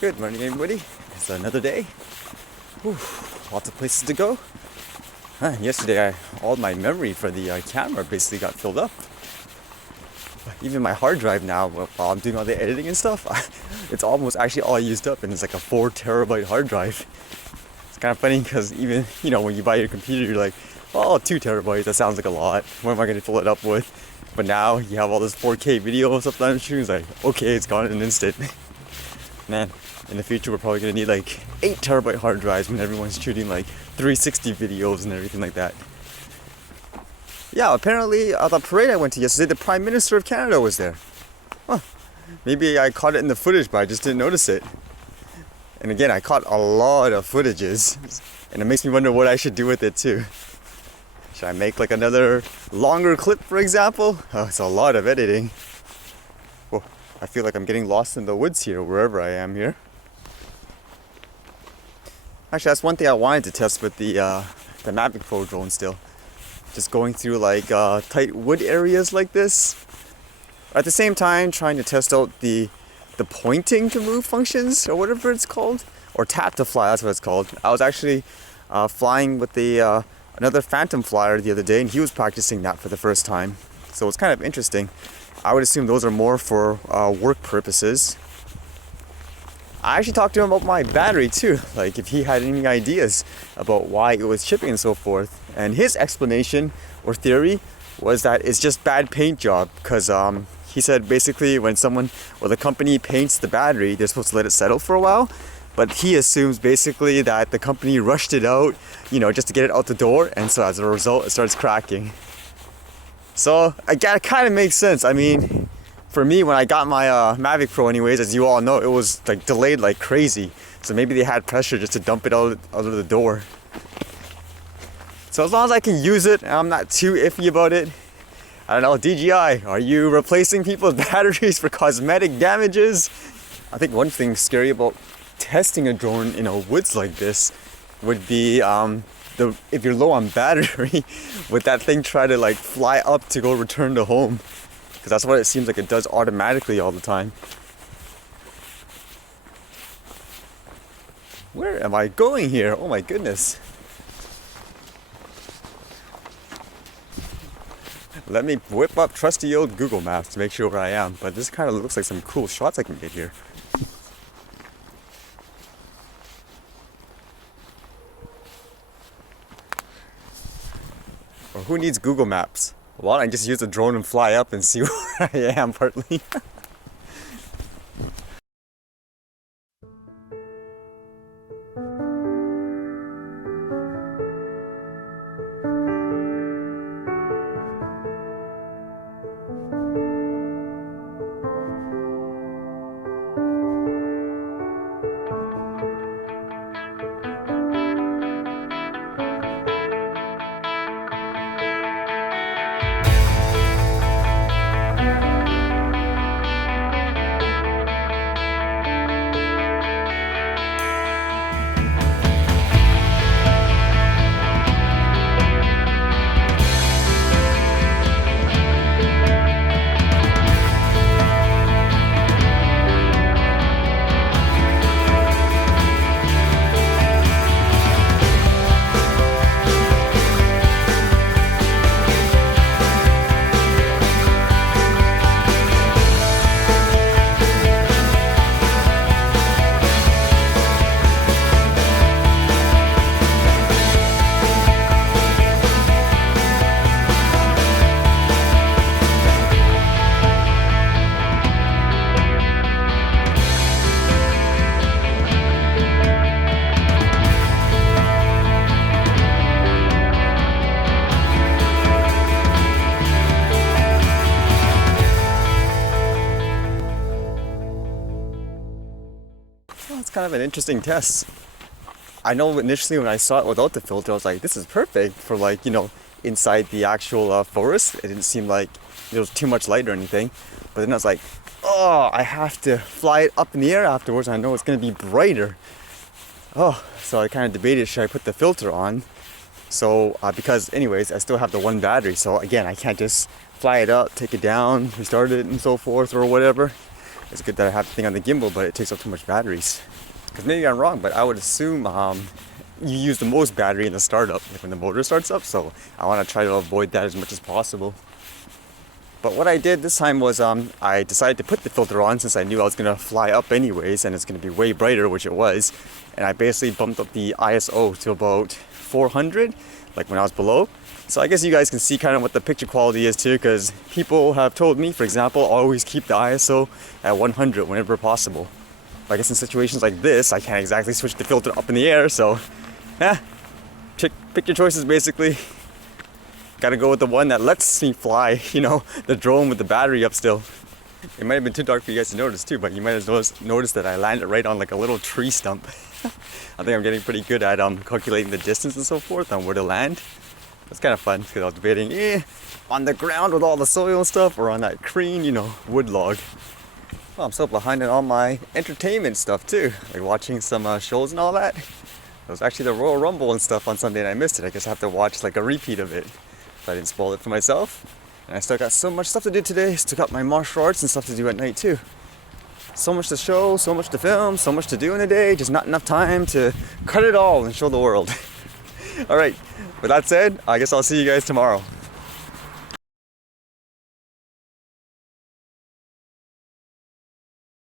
Good morning, everybody. It's another day. Whew, lots of places to go. Yesterday, all my memory for the camera basically got filled up. Even my hard drive now, while I'm doing all the editing and stuff, it's almost actually all used up, and it's like a 4 terabyte hard drive. It's kind of funny because even, when you buy your computer, you're like, oh, 2 terabytes, that sounds like a lot. What am I going to fill it up with? But now you have all this 4K video and stuff that I'm shooting. It's like, okay, it's gone in an instant. Man, in the future we're probably going to need like 8 terabyte hard drives when everyone's shooting like 360 videos and everything like that. Yeah, apparently the parade I went to yesterday, the Prime Minister of Canada was there. Huh. Maybe I caught it in the footage, but I just didn't notice it. And again, I caught a lot of footages, and it makes me wonder what I should do with it too. Should I make like another longer clip, for example? Oh, it's a lot of editing. Whoa, I feel like I'm getting lost in the woods here, wherever I am here. Actually, that's one thing I wanted to test with the Mavic Pro drone still. Just going through like tight wood areas like this. At the same time, trying to test out the pointing to move functions, or whatever it's called. Or tap to fly, that's what it's called. I was actually flying with the another Phantom flyer the other day, and he was practicing that for the first time. So it's kind of interesting. I would assume those are more for work purposes. I actually talked to him about my battery too, like if he had any ideas about why it was chipping and so forth. And his explanation or theory was that it's just bad paint job, because he said basically when someone or the company paints the battery, they're supposed to let it settle for a while. But he assumes basically that the company rushed it out, just to get it out the door, and so as a result it starts cracking. So again, it kind of makes sense. I mean, for me, when I got my Mavic Pro anyways, as you all know, it was like delayed like crazy. So maybe they had pressure just to dump it out of the door. So as long as I can use it, and I'm not too iffy about it. I don't know, DJI, are you replacing people's batteries for cosmetic damages? I think one thing scary about testing a drone in a woods like this would be if you're low on battery, would that thing try to like fly up to go return to home? Because that's what it seems like it does automatically all the time. Where am I going here? Oh my goodness. Let me whip up trusty old Google Maps to make sure where I am. But this kind of looks like some cool shots I can get here. Or who needs Google Maps? Why don't I just use a drone and fly up and see where I am partly? It's kind of an interesting test. I know initially when I saw it without the filter, I was like, this is perfect for like, inside the actual forest. It didn't seem like there was too much light or anything. But then I was like, oh, I have to fly it up in the air afterwards. I know it's going to be brighter. Oh, so I kind of debated, should I put the filter on? So, because anyways, I still have the one battery. So again, I can't just fly it up, take it down, restart it and so forth or whatever. It's good that I have the thing on the gimbal, but it takes up too much batteries. Because maybe I'm wrong, but I would assume you use the most battery in the startup, like when the motor starts up, so I want to try to avoid that as much as possible. But what I did this time was I decided to put the filter on since I knew I was going to fly up anyways and it's going to be way brighter, which it was. And I basically bumped up the ISO to about 400, like when I was below. So I guess you guys can see kind of what the picture quality is too, because people have told me, for example, always keep the ISO at 100 whenever possible. But I guess in situations like this, I can't exactly switch the filter up in the air, so pick your choices basically. Gotta go with the one that lets me fly, you know, the drone with the battery up still. It might have been too dark for you guys to notice too, but you might have noticed that I landed right on like a little tree stump. I think I'm getting pretty good at calculating the distance and so forth on where to land. It's kind of fun because I was debating on the ground with all the soil and stuff or on that green, you know, wood log. Well, I'm so behind in all my entertainment stuff too, like watching some shows and all that. It was actually the Royal Rumble and stuff on Sunday and I missed it. I guess I have to watch like a repeat of it. So I didn't spoil it for myself. And I still got so much stuff to do today. Still got my martial arts and stuff to do at night too. So much to show, so much to film, so much to do in a day. Just not enough time to cut it all and show the world. Alright, with that said, I guess I'll see you guys tomorrow.